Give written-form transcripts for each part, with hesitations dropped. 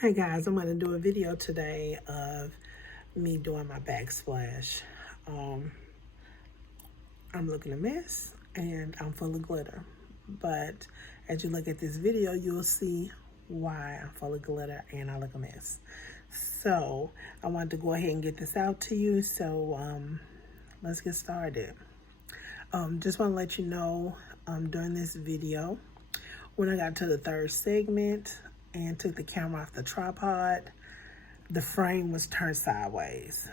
Hi guys, I'm going to do a video today of me doing my backsplash. Um, I'm looking a mess and I'm full of glitter. But as you look at this video, you'll see why I'm full of glitter and I look a mess. So I wanted to go ahead and get this out to you. So let's get started. Just want to let you know during this video, when I got to the third segment and took the camera off the tripod, the frame was turned sideways.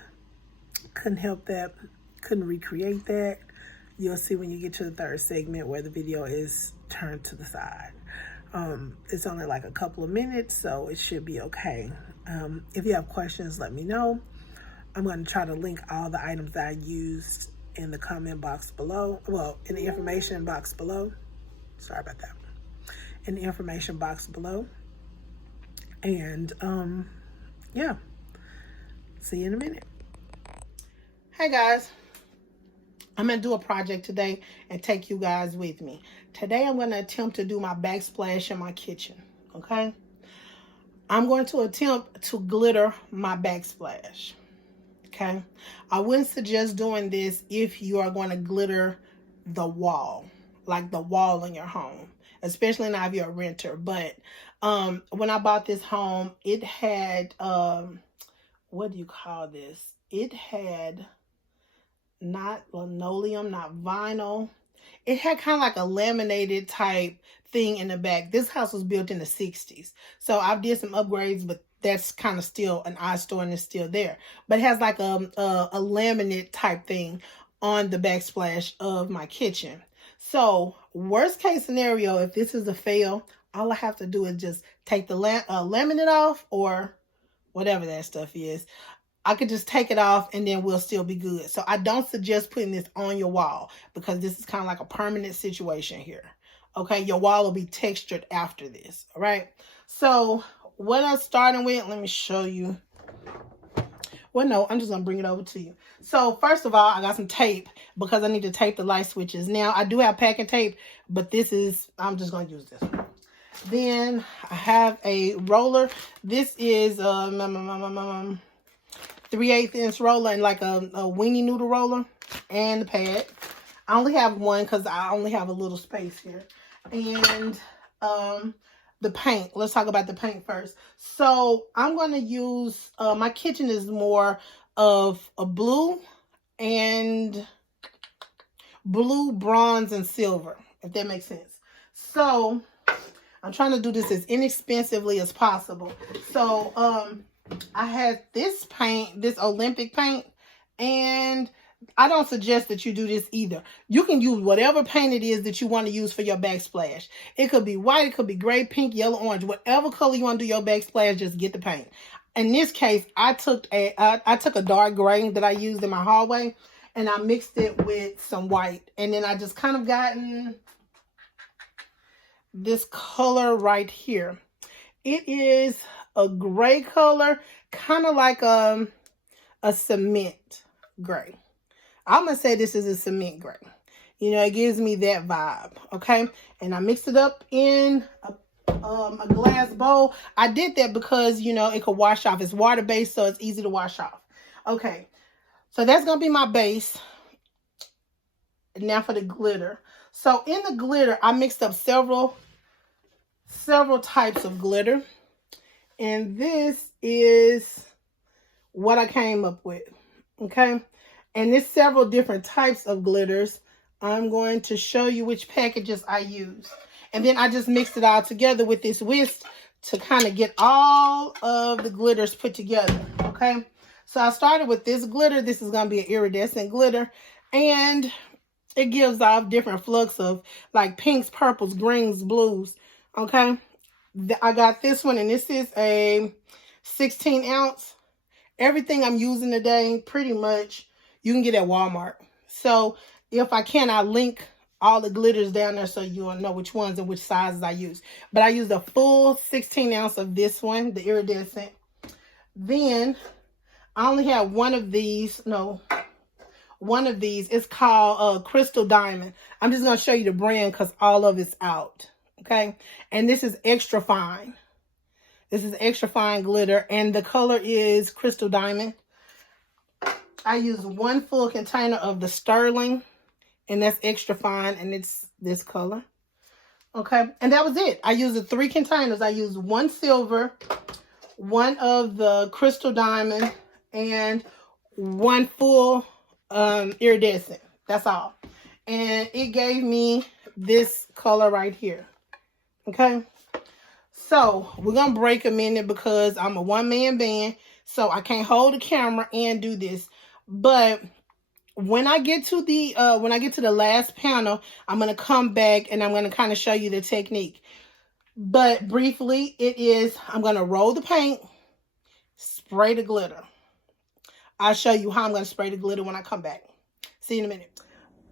Couldn't help that, couldn't recreate that. You'll see when you get to the third segment where the video is turned to the side. It's only like a couple of minutes, so it should be okay. If you have questions, let me know. I'm going to try to link all the items that I used in the comment box below. Well, in the information box below. Sorry about that. In the information box below. And yeah, see you in a minute. Hey guys, I'm gonna do a project today and take you guys with me. Today I'm gonna attempt to do my backsplash in my kitchen. Okay, I'm going to attempt to glitter my backsplash. Okay, I wouldn't suggest doing this if you are going to glitter the wall, like the wall in your home, especially now if you're a renter. But when I bought this home, it had what do you call this? It had not linoleum, not vinyl. It had kind of like a laminated type thing in the back. This house was built in the 60s. So I did some upgrades, but that's kind of still an eyesore and it's still there. But it has like a laminate type thing on the backsplash of my kitchen. So worst case scenario, if this is a fail, all I have to do is just take the laminate off or whatever that stuff is. I could just take it off and then we'll still be good. So I don't suggest putting this on your wall because this is kind of like a permanent situation here. Okay, your wall will be textured after this. All right. So what I'm starting with, let me show you. Well, no, I'm just going to bring it over to you. So first of all, I got some tape because I need to tape the light switches. Now I do have packing tape, but I'm just going to use this one. Then I have a roller. This is 3/8 inch roller and like a weenie noodle roller and the pad. I only have one because I only have a little space here. And the paint. Let's talk about the paint first. So I'm going to use, my kitchen is more of a blue, bronze, and silver, if that makes sense. So I'm trying to do this as inexpensively as possible. So I had this paint, this Olympic paint, and I don't suggest that you do this either. You can use whatever paint it is that you want to use for your backsplash. It could be white, it could be gray, pink, yellow, orange. Whatever color you want to do your backsplash, just get the paint. In this case, I took a dark gray that I used in my hallway, and I mixed it with some white. And then I just kind of gotten this color right here. It is a gray color, kind of like a cement gray. I'm going to say this is a cement gray. You know, it gives me that vibe, okay? And I mixed it up in a glass bowl. I did that because, you know, it could wash off. It's water-based, so it's easy to wash off. Okay, so that's going to be my base. Now for the glitter. So in the glitter, I mixed up several types of glitter. And this is what I came up with, okay? And there's several different types of glitters. I'm going to show you which packages I use. And then I just mixed it all together with this whisk to kind of get all of the glitters put together, okay? So I started with this glitter. This is going to be an iridescent glitter. And it gives off different flux of like pinks, purples, greens, blues, okay? I got this one, and this is a 16 ounce. Everything I'm using today, pretty much, you can get at Walmart. So if I can, I'll link all the glitters down there so you'll know which ones and which sizes I use. But I used a full 16 ounce of this one, the iridescent. Then I only have one of these. No, one of these. It's called Crystal Diamond. I'm just going to show you the brand because all of it's out. Okay, and this is extra fine. This is extra fine glitter, and the color is Crystal Diamond. I use 1 full container of the Sterling, and that's extra fine, and it's this color. Okay, and that was it. I used the 3 containers. I used 1 silver, 1 of the Crystal Diamond, and 1 full iridescent. That's all. And it gave me this color right here. Okay, so we're gonna break a minute because I'm a one-man band, so I can't hold the camera and do this. But when I get to the last panel, I'm gonna come back and I'm gonna kind of show you the technique. But briefly, I'm gonna roll the paint, spray the glitter. I'll show you how I'm gonna spray the glitter when I come back. See you in a minute.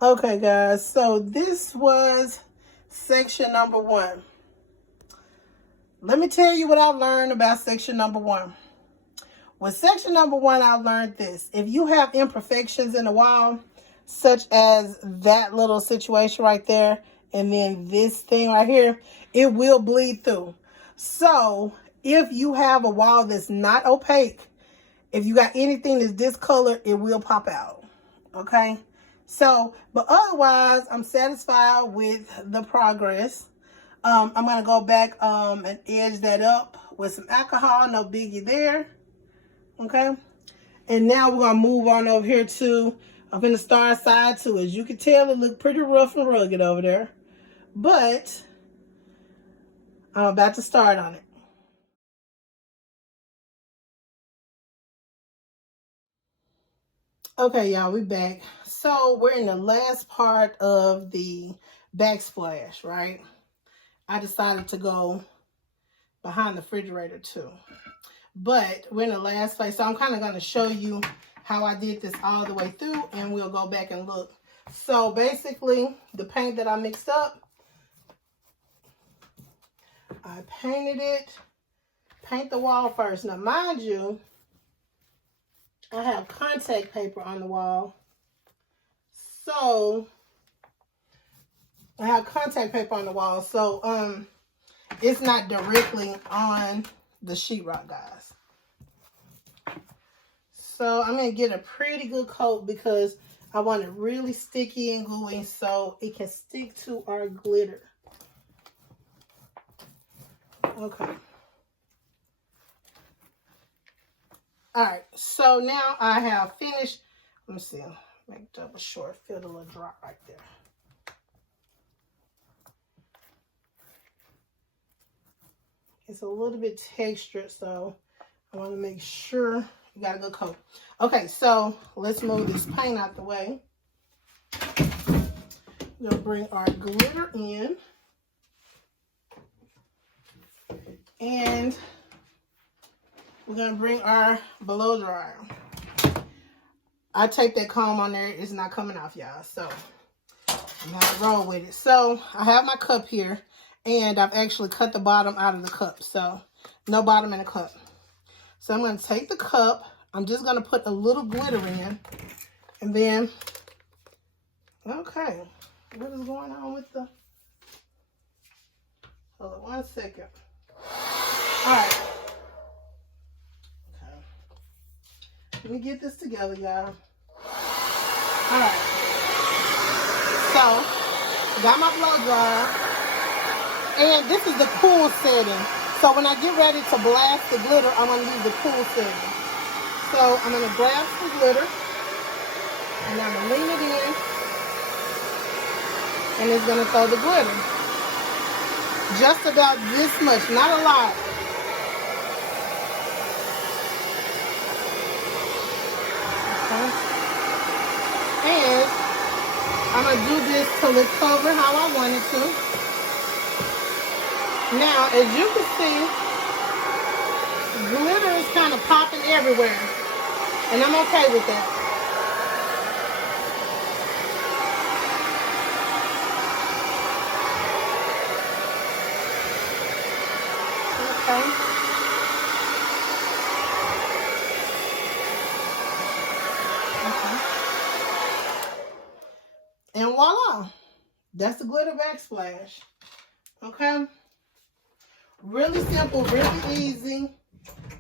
Okay, guys, so this was section number 1. Let me tell you what I learned about section number 1. With section number 1, I learned this. If you have imperfections in the wall, such as that little situation right there, and then this thing right here, it will bleed through. So if you have a wall that's not opaque, if you got anything that's discolored, it will pop out. Okay? So, but otherwise, I'm satisfied with the progress. I'm going to go back and edge that up with some alcohol. No biggie there. Okay? And now we're going to move on over here to, I'm going to start side 2. As you can tell, it looked pretty rough and rugged over there. But I'm about to start on it. Okay, y'all, we back. So we're in the last part of the backsplash, right? I decided to go behind the refrigerator too. But we're in the last place. So I'm kind of going to show you how I did this all the way through, and we'll go back and look. So basically, the paint that I mixed up, I painted it. Paint the wall first. Now, mind you, I have contact paper on the wall. So, I have contact paper on the wall. So, it's not directly on the sheetrock, guys. So, I'm going to get a pretty good coat because I want it really sticky and gooey so it can stick to our glitter. Okay. Alright, so now I have finished. Let me see. Make double short. Feel the little drop right there. It's a little bit textured, so I want to make sure you got a good coat. Okay, so let's move this paint out the way. We'll bring our glitter in. And we're going to bring our blow dryer. I taped that comb on there. It's not coming off, y'all. So, I'm going to roll with it. So, I have my cup here. And I've actually cut the bottom out of the cup. So, no bottom in the cup. So, I'm going to take the cup. I'm just going to put a little glitter in. And then, okay. What is going on with the... Hold on 1 second. Alright. Okay. Let me get this together, y'all. Alright. So, got my blow dryer. And this is the cool setting. So when I get ready to blast the glitter, I'm going to use the cool setting. So I'm going to grab some glitter. And I'm going to lean it in. And it's going to throw the glitter. Just about this much, not a lot. Okay. And I'm going to do this till it's covered how I want it to. Now, as you can see, glitter is kind of popping everywhere. And I'm okay with that. Okay. And voila, that's the glitter backsplash. Okay. Really simple, really easy.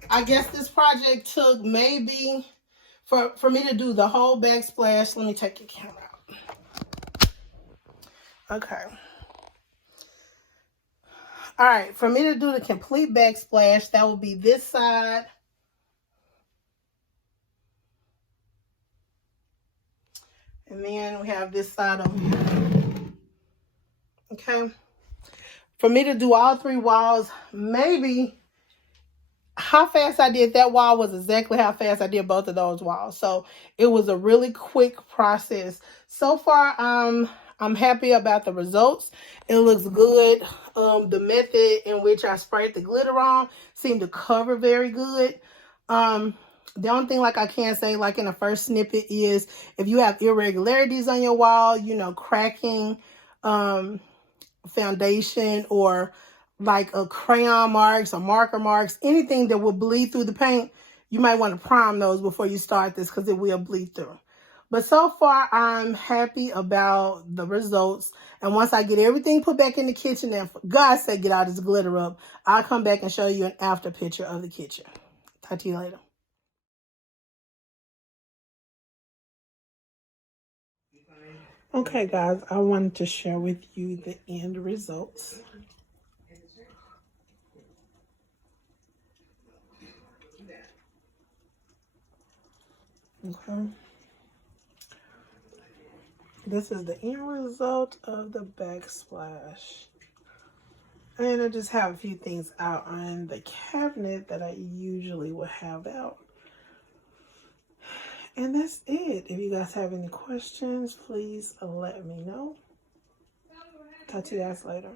I guess this project took maybe, for me to do the whole backsplash, let me take your camera out. Okay. All right, for me to do the complete backsplash, that will be this side. And then we have this side over here. Okay. For me to do all 3 walls, maybe how fast I did that wall was exactly how fast I did both of those walls. So it was a really quick process. So far, I'm happy about the results. It looks good. The method in which I sprayed the glitter on seemed to cover very good. The only thing like I can say, like in the first snippet, is if you have irregularities on your wall, you know, cracking, foundation, or like a crayon marks or marker marks, anything that will bleed through the paint, you might want to prime those before you start this because it will bleed through. But so far, I'm happy about the results. And once I get everything put back in the kitchen, and for God's sake, get all this glitter up, I'll come back and show you an after picture of the kitchen. Talk to you later. Okay, guys, I wanted to share with you the end results. Okay. This is the end result of the backsplash. And I just have a few things out on the cabinet that I usually would have out. And that's it. If you guys have any questions, please let me know. Talk to you guys later.